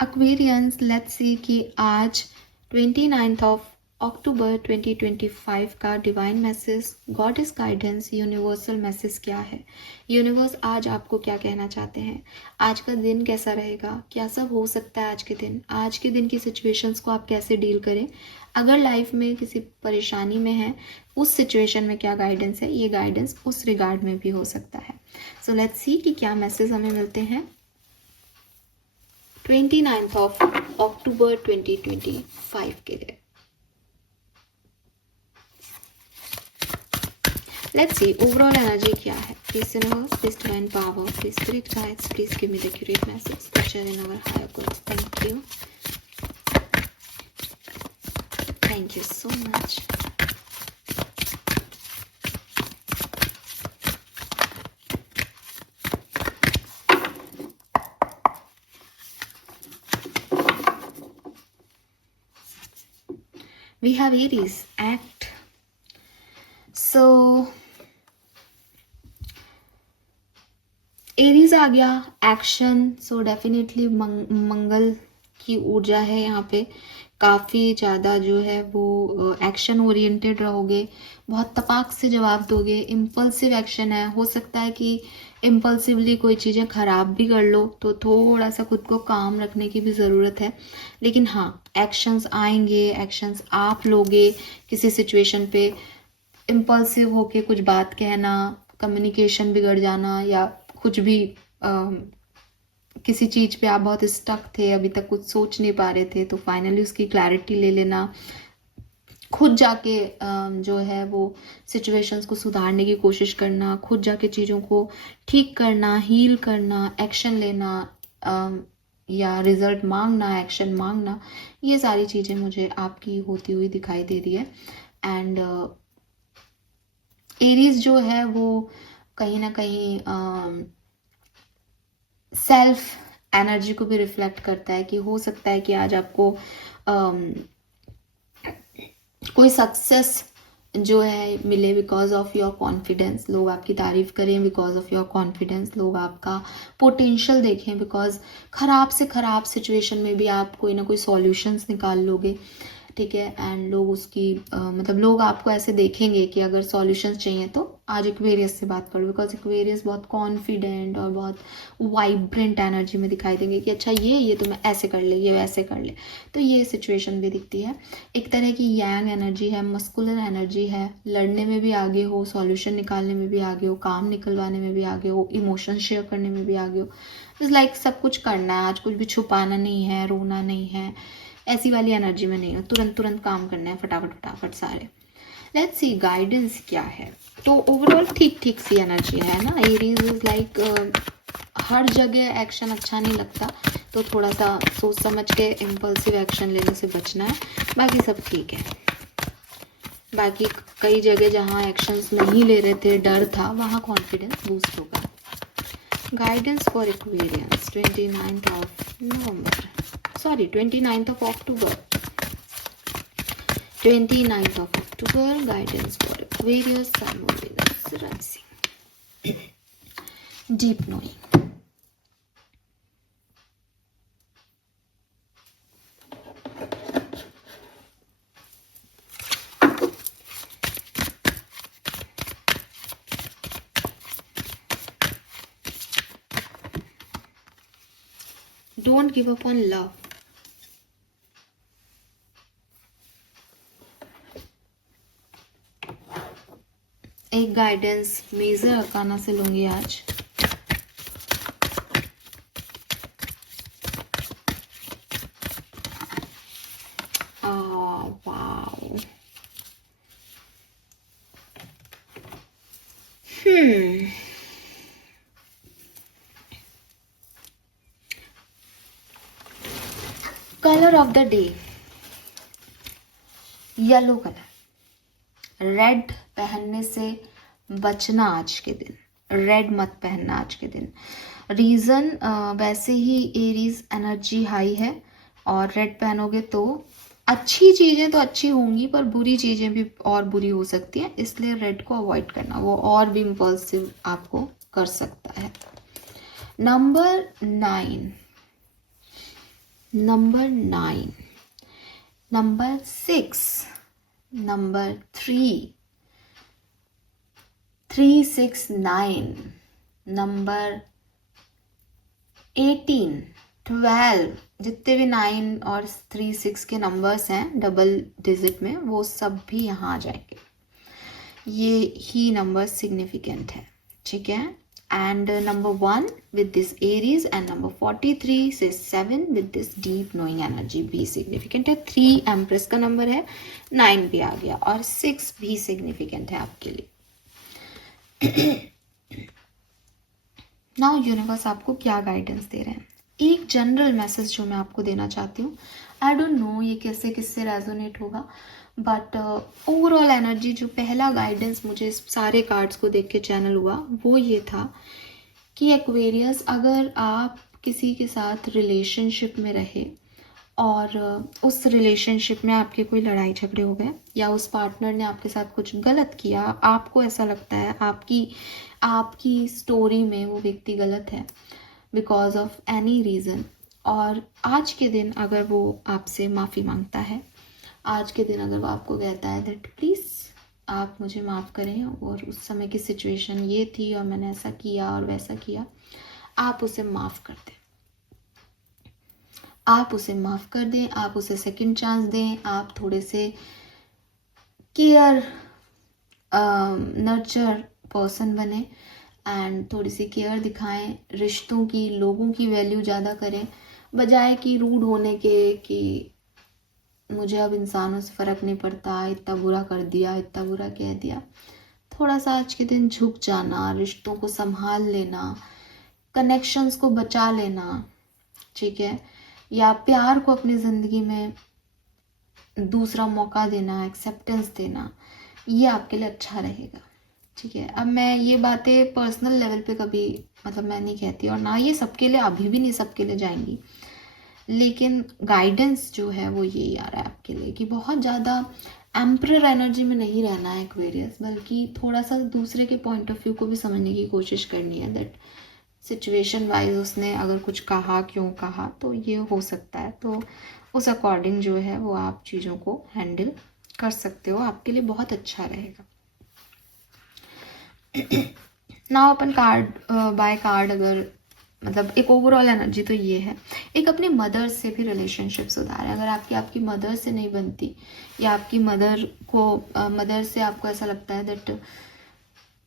Aquarians, let's see कि आज 29 of October 2025 का divine message, God is guidance, universal message क्या है। यूनिवर्स आज आपको क्या कहना चाहते हैं, आज का दिन कैसा रहेगा, क्या सब हो सकता है आज के दिन की सिचुएशंस को आप कैसे डील करें, अगर लाइफ में किसी परेशानी में है उस सिचुएशन में क्या गाइडेंस है, ये गाइडेंस उस रिगार्ड में भी हो सकता है। सो लेट्स सी कि क्या मैसेज हमें मिलते हैं 29 ऑफ अक्टूबर 2025 के लिए। लेट्स सी ओवरऑल एनर्जी क्या है। Please universe, please divine power, please spirit guides, please give me the accurate message to share in our higher cause. Thank you, thank you so much. We have Aries, act. So Aries आ गया, action. So definitely मंगल की ऊर्जा है यहाँ पे, काफ़ी ज़्यादा जो है वो एक्शन ओरिएंटेड रहोगे, बहुत तपाक से जवाब दोगे, इम्पल्सिव एक्शन है। हो सकता है कि इम्पल्सिवली कोई चीज़ें ख़राब भी कर लो, तो थोड़ा सा खुद को काम रखने की भी ज़रूरत है। लेकिन हाँ, एक्शंस आएंगे, एक्शंस आप लोगे किसी सिचुएशन पे। इम्पल्सिव होके कुछ बात कहना, कम्युनिकेशन बिगड़ जाना, या कुछ भी किसी चीज़ पे आप बहुत स्टक थे, अभी तक कुछ सोच नहीं पा रहे थे, तो फाइनली उसकी क्लैरिटी ले लेना, खुद जाके जो है वो सिचुएशंस को सुधारने की कोशिश करना, खुद जाके चीज़ों को ठीक करना, हील करना, एक्शन लेना, या रिजल्ट मांगना, एक्शन मांगना, ये सारी चीज़ें मुझे आपकी होती हुई दिखाई दे रही है। एंड एरीज जो है वो कहीं ना कहीं सेल्फ एनर्जी को भी रिफ्लेक्ट करता है, कि हो सकता है कि आज आपको कोई सक्सेस जो है मिले बिकॉज ऑफ योर कॉन्फिडेंस, लोग आपकी तारीफ करें बिकॉज ऑफ योर कॉन्फिडेंस, लोग आपका पोटेंशियल देखें, बिकॉज खराब से खराब सिचुएशन में भी आप कोई ना कोई सॉल्यूशंस निकाल लोगे, ठीक है। एंड लोग उसकी मतलब लोग आपको ऐसे देखेंगे कि अगर सॉल्यूशंस चाहिए तो आज एक्वेरियस से बात करो, बिकॉज एक्वेरियस बहुत कॉन्फिडेंट और बहुत वाइब्रेंट एनर्जी में दिखाई देंगे कि अच्छा ये तो मैं ऐसे कर ले, ये वैसे कर ले। तो ये सिचुएशन भी दिखती है। एक तरह की यांग एनर्जी है, मस्कुलर एनर्जी है, लड़ने में भी आगे हो, सॉल्यूशन निकालने में भी आगे हो, काम निकलवाने में भी आगे हो, इमोशन शेयर करने में भी आगे हो। इट्स लाइक सब कुछ करना है आज, कुछ भी छुपाना नहीं है, रोना नहीं है, ऐसी वाली एनर्जी में नहीं हो, तुरंत तुरंत काम करना है, फटाफट फटाफट सारे। लेट्स सी गाइडेंस क्या है। तो ओवरऑल ठीक ठीक सी एनर्जी है ना। एरीज इज लाइक हर जगह एक्शन अच्छा नहीं लगता, तो थोड़ा सा सोच समझ के इम्पल्सिव एक्शन लेने से बचना है, बाकी सब ठीक है। बाकी कई जगह जहाँ एक्शंस नहीं ले रहे थे, डर था, वहाँ कॉन्फिडेंस बूस्ट होगा। Guidance for Aquarians 29th of November, sorry 29th of October, 29th of October, guidance for Aquarius, Sun, Moon, Venus, Rising. Deep knowing. Don't give up on love. एक गाइडेंस मेजर अरकाना से लूंगी आज। Wow, colour of the day yellow colour. Red पहनने से बचना आज के दिन, रेड मत पहनना आज के दिन। रीज़न वैसे ही एरीज एनर्जी हाई है, और रेड पहनोगे तो अच्छी चीज़ें तो अच्छी होंगी, पर बुरी चीज़ें भी और बुरी हो सकती हैं, इसलिए रेड को अवॉइड करना, वो और भी इम्पल्सिव आपको कर सकता है। Number 9, number 9, number 6, number 369, number 18, 12, जितने भी 9 और 3, 6 के नंबर्स हैं डबल डिजिट में, वो सब भी यहाँ आ जाएंगे। ये ही नंबर सिग्निफिकेंट है, ठीक है। And number 1 with this Aries and number 43 से 7 with this deep knowing energy भी सिग्निफिकेंट है। 3 एम्प्रेस का नंबर है, 9 भी आ गया और 6 भी सिग्निफिकेंट है आपके लिए। नाउ यूनिवर्स आपको क्या गाइडेंस दे रहे हैं, एक जनरल मैसेज जो मैं आपको देना चाहती हूँ। आई डोंट नो ये कैसे किससे रेजोनेट होगा, बट ओवरऑल एनर्जी जो पहला गाइडेंस मुझे इस सारे कार्ड्स को देख के चैनल हुआ वो ये था कि एक्वेरियस, अगर आप किसी के साथ रिलेशनशिप में रहे और उस रिलेशनशिप में आपके कोई लड़ाई झगड़े हो गए या उस पार्टनर ने आपके साथ कुछ गलत किया, आपको ऐसा लगता है आपकी स्टोरी में वो व्यक्ति गलत है बिकॉज ऑफ एनी रीज़न, और आज के दिन अगर वो आपसे माफ़ी मांगता है, आज के दिन अगर वो आपको कहता है दैट प्लीज़ आप मुझे माफ़ करें और उस समय की सिचुएशन ये थी और मैंने ऐसा किया और वैसा किया, आप उसे माफ़ कर दें, आप उसे माफ़ कर दें, आप उसे सेकंड चांस दें, आप थोड़े से केयर नर्चर पर्सन बने एंड थोड़ी सी केयर दिखाएं, रिश्तों की, लोगों की वैल्यू ज़्यादा करें, बजाय कि रूड होने के कि मुझे अब इंसानों से फ़र्क नहीं पड़ता, इतना बुरा कर दिया, इतना बुरा कह दिया। थोड़ा सा आज के दिन झुक जाना, रिश्तों को संभाल लेना, कनेक्शंस को बचा लेना, ठीक है, या प्यार को अपनी ज़िंदगी में दूसरा मौका देना, एक्सेप्टेंस देना, ये आपके लिए अच्छा रहेगा, ठीक है। अब मैं ये बातें पर्सनल लेवल पे कभी मतलब मैं नहीं कहती और ना ये सबके लिए, अभी भी नहीं सबके लिए जाएंगी, लेकिन गाइडेंस जो है वो यही आ रहा है आपके लिए कि बहुत ज़्यादा एम्परर एनर्जी में नहीं रहना है एक्वेरियस, बल्कि थोड़ा सा दूसरे के पॉइंट ऑफ व्यू को भी समझने की कोशिश करनी है। दैट सिचुएशन वाइज उसने अगर कुछ कहा, क्यों कहा, तो ये हो सकता है, तो उस अकॉर्डिंग जो है वो आप चीज़ों को हैंडल कर सकते हो, आपके लिए बहुत अच्छा रहेगा। ना अपन कार्ड बाय कार्ड अगर मतलब एक ओवरऑल एनर्जी तो ये है, एक अपनी मदर से भी रिलेशनशिप सुधारें। अगर आपकी मदर से नहीं बनती या आपकी मदर से आपको ऐसा लगता है दैट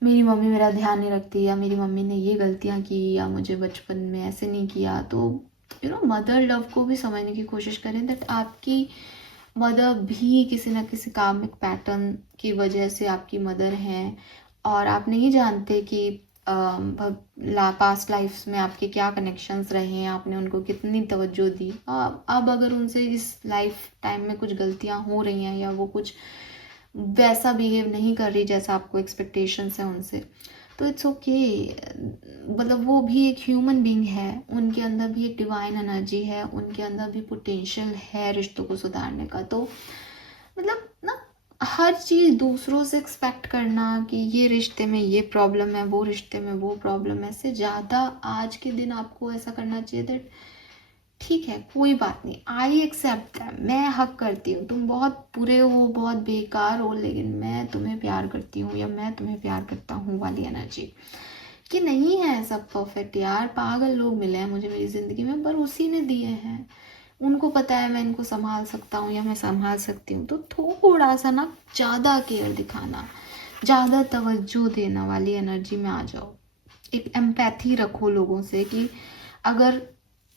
मेरी मम्मी मेरा ध्यान नहीं रखती या मेरी मम्मी ने ये गलतियाँ की या मुझे बचपन में ऐसे नहीं किया, तो मदर लव को भी समझने की कोशिश करें दैट आपकी मदर भी किसी ना किसी कार्मिक पैटर्न की वजह से आपकी मदर हैं और आप नहीं जानते कि पास्ट लाइफ्स में आपके क्या कनेक्शंस रहे हैं, आपने उनको कितनी तवज्जो दी। अब अगर उनसे इस लाइफ टाइम में कुछ गलतियां हो रही हैं या वो कुछ वैसा बिहेव नहीं कर रही जैसा आपको एक्सपेक्टेशंस है उनसे, तो इट्स ओके। मतलब वो भी एक ह्यूमन बीइंग है, उनके अंदर भी एक डिवाइन एनर्जी है, उनके अंदर भी पोटेंशियल है रिश्तों को सुधारने का। तो मतलब ना हर चीज़ दूसरों से एक्सपेक्ट करना कि ये रिश्ते में ये प्रॉब्लम है, वो रिश्ते में वो प्रॉब्लम है, इससे ज़्यादा आज के दिन आपको ऐसा करना चाहिए दैट ठीक है, कोई बात नहीं, आई एक्सेप्ट दैट, मैं हक करती हूँ, तुम बहुत बुरे हो, बहुत बेकार हो, लेकिन मैं तुम्हें प्यार करती हूँ या मैं तुम्हें प्यार करता हूँ वाली एनर्जी। कि नहीं है सब परफेक्ट यार, पागल लोग मिले हैं मुझे मेरी ज़िंदगी में, पर उसी ने दिए हैं, उनको पता है मैं इनको संभाल सकता हूँ या मैं संभाल सकती हूँ। तो थोड़ा सा ना ज़्यादा केयर दिखाना, ज़्यादा तवज्जो देना वाली एनर्जी में आ जाओ। एक एम्पैथी रखो लोगों से कि अगर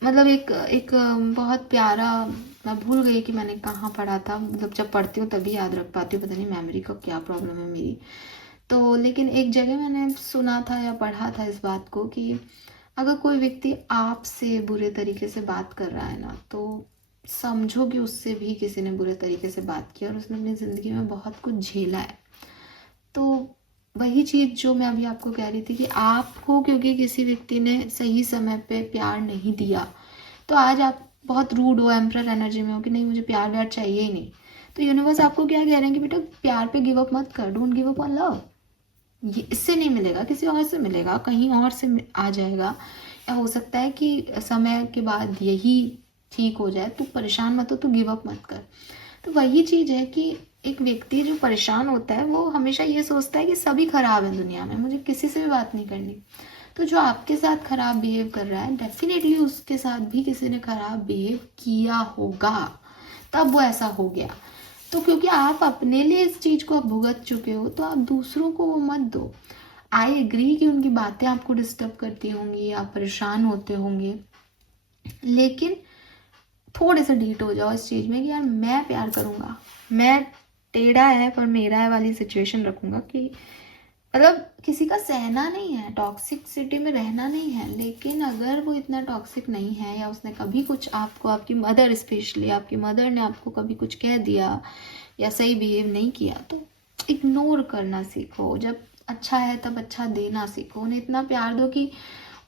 मतलब एक बहुत प्यारा, मैं भूल गई कि मैंने कहाँ पढ़ा था, मतलब जब पढ़ती हूँ तभी याद रख पाती हूँ, पता नहीं मेमोरी का क्या प्रॉब्लम है मेरी, तो लेकिन एक जगह मैंने सुना था या पढ़ा था इस बात को कि अगर कोई व्यक्ति आपसे बुरे तरीके से बात कर रहा है ना, तो समझो कि उससे भी किसी ने बुरे तरीके से बात किया और उसने अपनी ज़िंदगी में बहुत कुछ झेला है। तो वही चीज़ जो मैं अभी आपको कह रही थी कि आपको क्योंकि किसी व्यक्ति ने सही समय पे प्यार नहीं दिया, तो आज आप बहुत रूड हो, एम्परर एनर्जी में हो कि नहीं मुझे प्यार व्यार चाहिए ही नहीं। तो यूनिवर्स आपको क्या कह रहे हैं कि बेटा प्यार पे गिव अप मत कर, don't give up on love. ये इससे नहीं मिलेगा, किसी और से मिलेगा, कहीं और से आ जाएगा, या हो सकता है कि समय के बाद यही ठीक हो जाए, तू परेशान मत हो, तू गिव अप मत कर। तो वही चीज़ है कि एक व्यक्ति जो परेशान होता है वो हमेशा ये सोचता है कि सभी खराब हैं दुनिया में, मुझे किसी से भी बात नहीं करनी। तो जो आपके साथ खराब बिहेव कर रहा है, डेफिनेटली उसके साथ भी किसी ने खराब बिहेव किया होगा, तब वो ऐसा हो गया। तो क्योंकि आप अपने लिए इस चीज़ को आप भुगत चुके हो, तो आप दूसरों को वो मत दो। आई एग्री कि उनकी बातें आपको डिस्टर्ब करती होंगी, आप परेशान होते होंगे, लेकिन थोड़े से डीट हो जाओ इस चीज़ में कि यार मैं प्यार करूँगा, मैं टेढ़ा है पर मेरा है वाली सिचुएशन रखूँगा कि मतलब किसी का सहना नहीं है, टॉक्सिसिटी में रहना नहीं है। लेकिन अगर वो इतना टॉक्सिक नहीं है या उसने कभी कुछ आपको, आपकी मदर स्पेशली, आपकी मदर ने आपको कभी कुछ कह दिया या सही बिहेव नहीं किया, तो इग्नोर करना सीखो। जब अच्छा है तब अच्छा देना सीखो, उन्हें इतना प्यार दो कि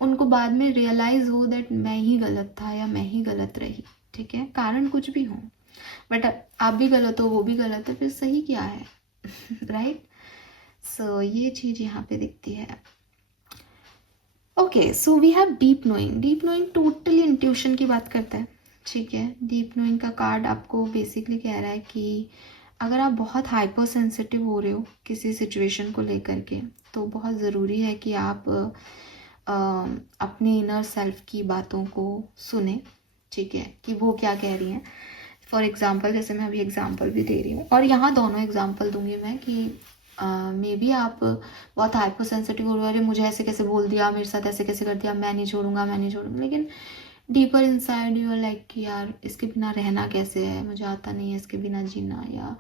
उनको बाद में रियलाइज़ हो दैट मैं ही गलत था या मैं ही गलत रही, ठीक है, कारण कुछ भी हो, बट आप भी गलत हो, वो भी गलत है, फिर सही क्या है? राइट। सो ये चीज़ यहाँ पे दिखती है। Okay, so we have deep knowing. Deep knowing totally intuition की बात करता है, ठीक है। डीप नोइंग का कार्ड आपको बेसिकली कह रहा है कि अगर आप बहुत हाइपर सेंसिटिव हो रहे हो किसी सिचुएशन को लेकर के, तो बहुत ज़रूरी है कि आप अपने इनर सेल्फ की बातों को सुने, ठीक है, कि वो क्या कह रही हैं। फॉर एग्ज़ाम्पल, जैसे मैं अभी एग्ज़ाम्पल भी दे रही हूँ, और यहाँ दोनों एग्ज़ाम्पल दूंगी मैं कि मे बी आप बहुत हाइपर सेंसिटिव हो रहे हो, अरे मुझे ऐसे कैसे बोल दिया, मेरे साथ ऐसे कैसे कर दिया, मैं नहीं छोड़ूंगा, मैं नहीं छोड़ूंगा। लेकिन deeper inside you are like कि यार इसके बिना रहना कैसे है, मुझे आता नहीं है इसके बिना जीना, या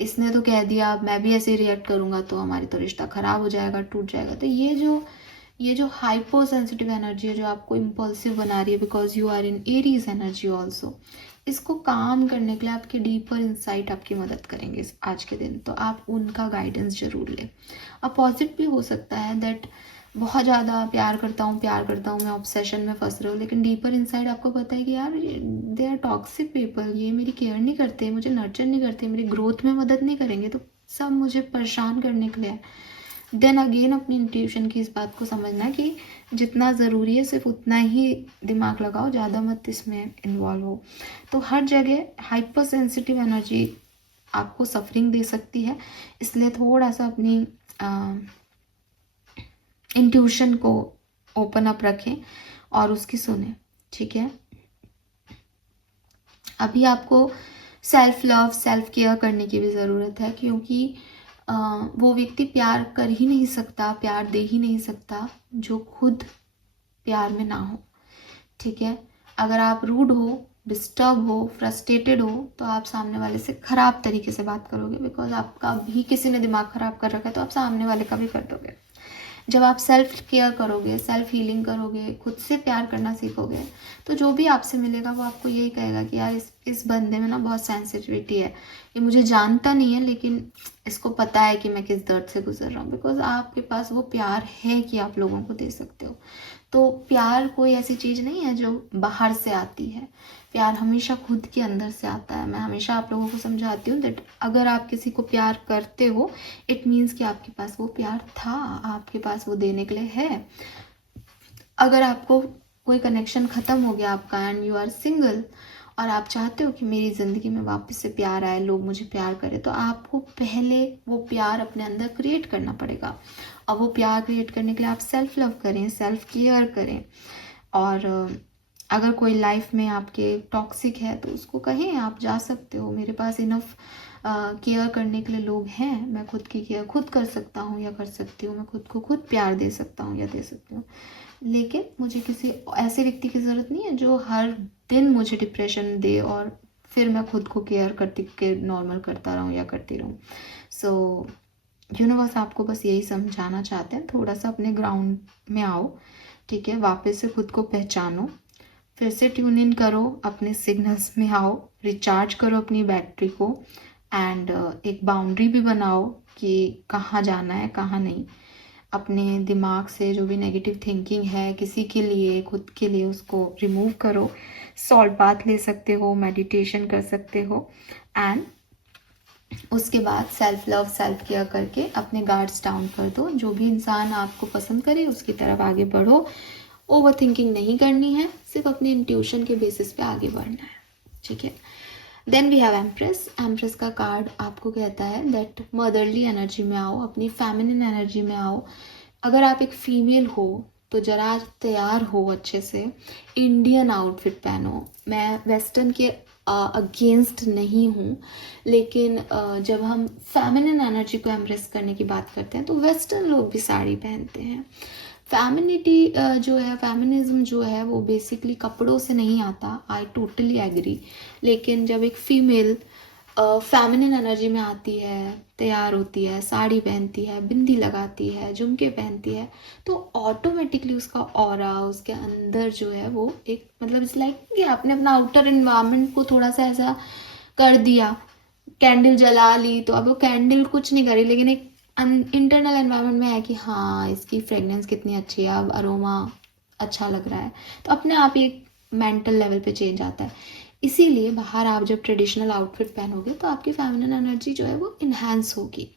इसने तो कह दिया अब मैं भी ऐसे रिएक्ट करूँगा तो हमारी तो रिश्ता ख़राब हो जाएगा, टूट जाएगा। तो ये जो हाइपर सेंसिटिव एनर्जी है जो आपको इम्पल्सिव बना रही है, because you are in Aries energy also, इसको काम करने के लिए आपके डीपर इंसाइट आपकी मदद करेंगे आज के दिन। तो आप उनका गाइडेंस जरूर लें। अपोजिट भी हो सकता है दैट बहुत ज़्यादा प्यार करता हूँ मैं ऑब्सेशन में फंस रहा हूँ, लेकिन डीपर इनसाइड आपको पता है कि यार दे आर टॉक्सिक पीपल, ये मेरी केयर नहीं करते, मुझे नर्चर नहीं करते, मेरी ग्रोथ में मदद नहीं करेंगे, तो सब मुझे परेशान करने के लिए है। देन अगेन अपनी इंट्यूशन की इस बात को समझना कि जितना ज़रूरी है सिर्फ उतना ही दिमाग लगाओ, ज़्यादा मत इसमें इन्वॉल्व हो। तो हर जगह हाइपर सेंसिटिव एनर्जी आपको सफरिंग दे सकती है, इसलिए थोड़ा सा अपनी इंट्यूशन को ओपन अप रखें और उसकी सुने, ठीक है। अभी आपको सेल्फ लव, सेल्फ केयर करने की भी ज़रूरत है, क्योंकि वो व्यक्ति प्यार कर ही नहीं सकता, प्यार दे ही नहीं सकता जो खुद प्यार में ना हो, ठीक है। अगर आप रूड हो, डिस्टर्ब हो, फ्रस्ट्रेटेड हो, तो आप सामने वाले से ख़राब तरीके से बात करोगे, बिकॉज आपका भी किसी ने दिमाग ख़राब कर रखा है, तो आप सामने वाले का भी कर दोगे। जब आप सेल्फ केयर करोगे, सेल्फ हीलिंग करोगे, खुद से प्यार करना सीखोगे, तो जो भी आपसे मिलेगा वो आपको यही कहेगा कि यार इस बंदे में ना बहुत सेंसिटिविटी है, ये मुझे जानता नहीं है लेकिन इसको पता है कि मैं किस दर्द से गुजर रहा हूँ, बिकॉज आपके पास वो प्यार है कि आप लोगों को दे सकते हो। तो प्यार कोई ऐसी चीज़ नहीं है जो बाहर से आती है, प्यार हमेशा खुद के अंदर से आता है। मैं हमेशा आप लोगों को समझाती हूँ दैट अगर आप किसी को प्यार करते हो, इट मीन्स कि आपके पास वो प्यार था, आपके पास वो देने के लिए है। अगर आपको कोई कनेक्शन ख़त्म हो गया आपका एंड यू आर सिंगल और आप चाहते हो कि मेरी ज़िंदगी में वापस से प्यार आए, लोग मुझे प्यार करें, तो आपको पहले वो प्यार अपने अंदर क्रिएट करना पड़ेगा। और वो प्यार क्रिएट करने के लिए आप सेल्फ लव करें, सेल्फ केयर करें। और अगर कोई लाइफ में आपके टॉक्सिक है तो उसको कहें आप जा सकते हो, मेरे पास इनफ केयर करने के लिए लोग हैं, मैं खुद की केयर खुद कर सकता हूँ या कर सकती हूँ, मैं खुद को खुद प्यार दे सकता हूँ या दे सकती हूँ। लेकिन मुझे किसी ऐसे व्यक्ति की ज़रूरत नहीं है जो हर दिन मुझे डिप्रेशन दे और फिर मैं खुद को केयर करती के नॉर्मल करता रहूँ या करती रहूँ। सो यूनिवर्स आपको बस यही समझाना चाहते हैं, थोड़ा सा अपने ग्राउंड में आओ, ठीक है, वापस से खुद को पहचानो, फिर से ट्यून इन करो, अपने सिग्नल्स में आओ, रिचार्ज करो अपनी बैटरी को, एंड एक बाउंड्री भी बनाओ कि कहाँ जाना है कहाँ नहीं। अपने दिमाग से जो भी नेगेटिव थिंकिंग है किसी के लिए, खुद के लिए, उसको रिमूव करो। सॉल्ट बाथ ले सकते हो, मेडिटेशन कर सकते हो, एंड उसके बाद सेल्फ लव, सेल्फ केयर करके अपने गार्ड्स डाउन कर दो। जो भी इंसान आपको पसंद करे उसकी तरफ आगे बढ़ो, ओवर थिंकिंग नहीं करनी है, सिर्फ अपने इंट्यूशन के बेसिस पे आगे बढ़ना है, ठीक है। Then we have empress. Empress का कार्ड आपको कहता है दैट मदरली एनर्जी में आओ, अपनी फेमिनिन एनर्जी में आओ। अगर आप एक फीमेल हो तो जरा तैयार हो अच्छे से, इंडियन आउटफिट पहनो। मैं वेस्टर्न के अगेंस्ट नहीं हूँ, लेकिन जब हम फेमिनिन एनर्जी को एम्ब्रेस करने की बात करते हैं तो वेस्टर्न लोग भी साड़ी पहनते हैं। फेमिनिटी जो है, फेमिनिज्म जो है वो बेसिकली कपड़ों से नहीं आता, आई टोटली एग्री। लेकिन जब एक फीमेल फेमिनिन एनर्जी में आती है, तैयार होती है, साड़ी पहनती है, बिंदी लगाती है, झुमके पहनती है, तो ऑटोमेटिकली उसका ऑरा, उसके अंदर जो है वो एक मतलब इट्स लाइक कि आपने अपना आउटर एनवायरनमेंट को थोड़ा सा ऐसा कर दिया, कैंडल जला ली तो अब वो कैंडल कुछ नहीं करी, लेकिन एक इंटरनल एनवायरनमेंट में है कि हाँ इसकी फ्रेगनेंस कितनी अच्छी है, अब अरोमा अच्छा लग रहा है, तो अपने आप ही एक मेंटल लेवल पे चेंज आता है। इसीलिए बाहर आप जब ट्रेडिशनल आउटफिट पहनोगे तो आपकी फेमिनिन एनर्जी जो है वो इन्हांस होगी।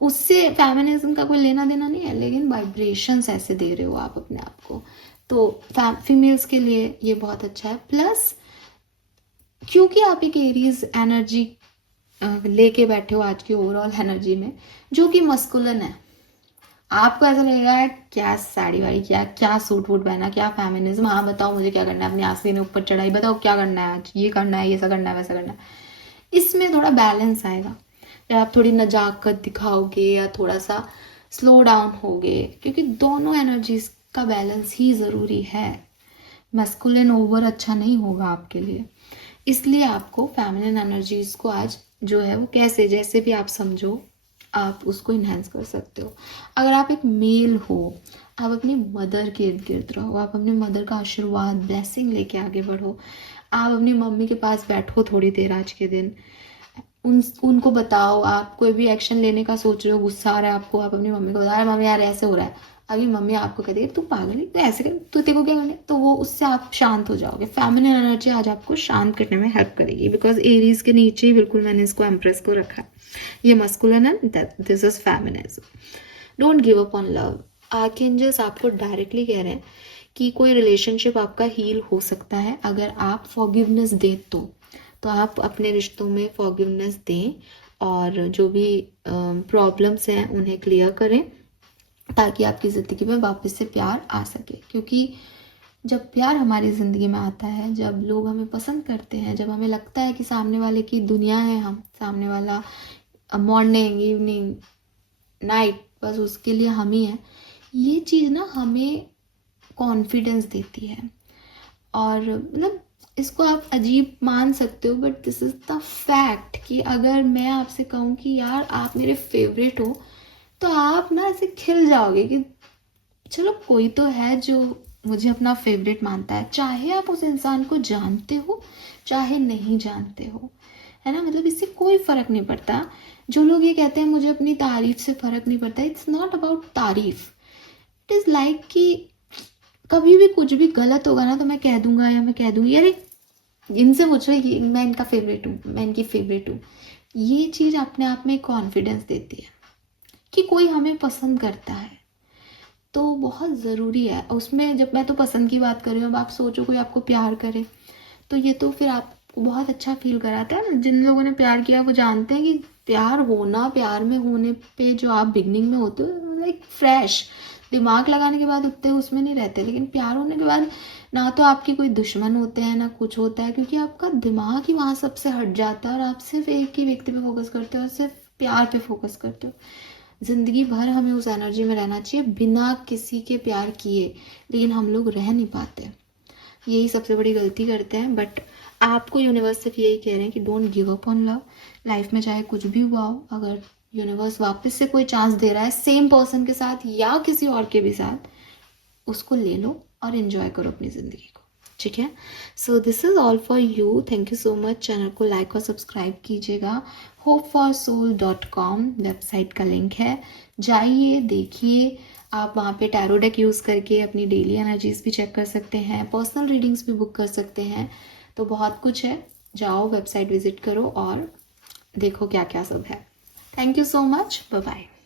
उससे फेमिनिज्म का कोई लेना देना नहीं है, लेकिन वाइब्रेशंस ऐसे दे रहे हो आप अपने आप को, तो फीमेल्स के लिए ये बहुत अच्छा है। प्लस क्योंकि आप एक एरीज एनर्जी लेके बैठे हो आज की ओवरऑल एनर्जी में, जो कि मस्कुलिन है, आपको ऐसा लगेगा क्या साड़ी वाड़ी, क्या क्या सूट वूट पहना, क्या फेमिनिज्म, हाँ बताओ मुझे क्या करना है, अपनी आस्तीन ऊपर चढ़ाई, बताओ क्या करना है आज, ये करना है, ये ऐसा करना है, वैसा करना है। इसमें थोड़ा बैलेंस आएगा जब आप थोड़ी नजाकत दिखाओगे या थोड़ा सा स्लो डाउन होगे, क्योंकि दोनों एनर्जीज का बैलेंस ही ज़रूरी है। मस्कुलिन ओवर अच्छा नहीं होगा आपके लिए, इसलिए आपको फेमिनिन एनर्जीज को आज जो है वो कैसे जैसे भी आप समझो आप उसको इन्हेंस कर सकते हो। अगर आप एक मेल हो, आप अपनी मदर के इर्द गिर्द रहो, आप अपनी मदर का आशीर्वाद ब्लेसिंग लेके आगे बढ़ो, आप अपनी मम्मी के पास बैठो थोड़ी देर आज के दिन, उनको बताओ, आप कोई भी एक्शन लेने का सोच रहे हो, गुस्सा आ रहा है आपको, आप अपनी मम्मी को बता रहे मम्मी यार ऐसे हो रहा है, अभी मम्मी आपको कहती है तू पागल है, तू ऐसे कर, तू तेरे को क्या करना है, तो वो उससे आप शांत हो जाओगे। फेमिनिन एनर्जी आज आपको शांत करने में हेल्प करेगी, बिकॉज एरीज के नीचे ही बिल्कुल मैंने इसको एम्प्रेस को रखा है, ये मस्कुलिन है, this is feminism. Don't give up on love. Archangels आपको डायरेक्टली कह रहे हैं कि कोई रिलेशनशिप आपका हील हो सकता है अगर आप फॉरगिवनेस दें तो आप अपने रिश्तों में फॉरगिवनेस दें और जो भी प्रॉब्लम्स हैं उन्हें क्लियर करें, ताकि आपकी ज़िंदगी में वापस से प्यार आ सके। क्योंकि जब प्यार हमारी ज़िंदगी में आता है, जब लोग हमें पसंद करते हैं, जब हमें लगता है कि सामने वाले की दुनिया है, हम सामने वाला मॉर्निंग इवनिंग नाइट बस उसके लिए हम ही हैं, ये चीज़ ना हमें कॉन्फिडेंस देती है। और मतलब इसको आप अजीब मान सकते हो, but this is the fact कि अगर मैं आपसे कहूँ कि यार आप मेरे फेवरेट हो, तो आप ना ऐसे खिल जाओगे कि चलो कोई तो है जो मुझे अपना फेवरेट मानता है, चाहे आप उस इंसान को जानते हो चाहे नहीं जानते हो, है ना। मतलब इससे कोई फ़र्क नहीं पड़ता। जो लोग ये कहते हैं मुझे अपनी तारीफ से फ़र्क नहीं पड़ता, इट्स नॉट अबाउट तारीफ, इट इज़ लाइक कि कभी भी कुछ भी गलत होगा ना तो मैं कह दूंगा या मैं कह दूंगी अरे इनसे पूछो कि मैं इनका फेवरेट हूँ, मैं इनकी फेवरेट हूँ। ये चीज़ अपने आप में कॉन्फिडेंस देती है कि कोई हमें पसंद करता है, तो बहुत ज़रूरी है उसमें। जब मैं तो पसंद की बात कर रही हूँ, अब आप सोचो कोई आपको प्यार करे तो ये तो फिर आपको बहुत अच्छा फील कराता है ना। जिन लोगों ने प्यार किया वो जानते हैं कि प्यार होना, प्यार में होने पे जो आप बिगनिंग में होते हो लाइक फ्रेश, दिमाग लगाने के बाद उतने उसमें नहीं रहते, लेकिन प्यार होने के बाद ना तो आपके कोई दुश्मन होते हैं ना कुछ होता है, क्योंकि आपका दिमाग ही वहाँ सबसे हट जाता है और आप सिर्फ एक ही व्यक्ति पे फोकस करते हो और सिर्फ प्यार पे फोकस करते हो। ज़िंदगी भर हमें उस एनर्जी में रहना चाहिए बिना किसी के प्यार किए, लेकिन हम लोग रह नहीं पाते, यही सबसे बड़ी गलती करते हैं। बट आपको यूनिवर्स सिर्फ यही कह रहे हैं कि don't give up on love. Life में चाहे कुछ भी हुआ हो, अगर यूनिवर्स वापस से कोई चांस दे रहा है सेम पर्सन के साथ या किसी और के भी साथ, उसको ले लो और एंजॉय करो अपनी ज़िंदगी को, ठीक है। So this is all for you, thank you so much. Channel को लाइक और सब्सक्राइब कीजिएगा। hopeforsoul.com वेबसाइट का लिंक है, जाइए देखिए। आप वहाँ पे टैरो डेक यूज़ करके अपनी डेली एनर्जीज भी चेक कर सकते हैं, पर्सनल रीडिंग्स भी बुक कर सकते हैं, तो बहुत कुछ है। जाओ वेबसाइट विजिट करो और देखो क्या क्या सब है। Thank you so much, bye bye.